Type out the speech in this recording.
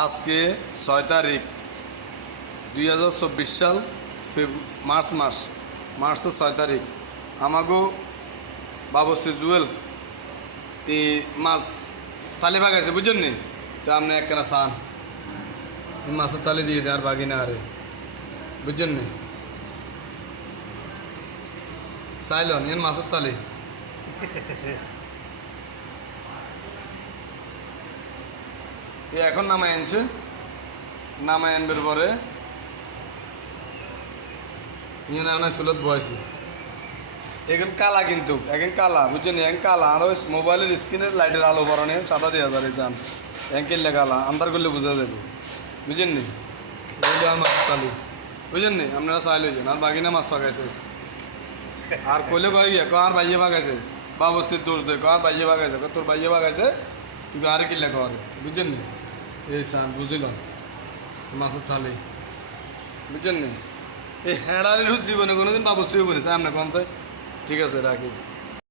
আজকে ৬ তারিখ ২০২৪ সাল মার্চের ৬ তারিখ আমাগো বাবুশ্রী জুয়েল এই মাছ তালি ভাগাইছে বুঝছেন নি? তো আপনি একখানা চান মাছের তালি দিয়ে দেয় আর বাগি না আরে বুঝছেন নি? চাইলন এর মাছের তালি এখন নামাই আনছে, নামাই আনবার পরে ইয়ে না চুলত বয়েছে। এখন কালা কিন্তু এখন কালা বুঝছেন, এখন কালা আর ওই মোবাইলের স্ক্রিনের লাইটের আলো বরণে সাদা দিয়ে যাবে যান এখন কিনলে কালা আন্দার করলে বোঝা যাবে বুঝছেন নি? বললে আর মাছ তালি বুঝছেন নি? আপনারা চাইলে যান আর বাকি না মাছ পাকাইছে আর কইলে কয় গিয়ে আর বাইয়ে ভাগাইছে বাবস্তির দোষ দেয় আর বাইয়ে ভাগাইছে তোর বাইয়ে ভাগাইছে তুমি আর কিনলে করে বুঝছেন নি? এই সান বুঝিল মাছের থালি বুঝছেন নি? এই হেঁড়ালির জীবনে কোনোদিন বাবস্তি বলেছে আপনার কোন চাই? ঠিক আছে রাখি।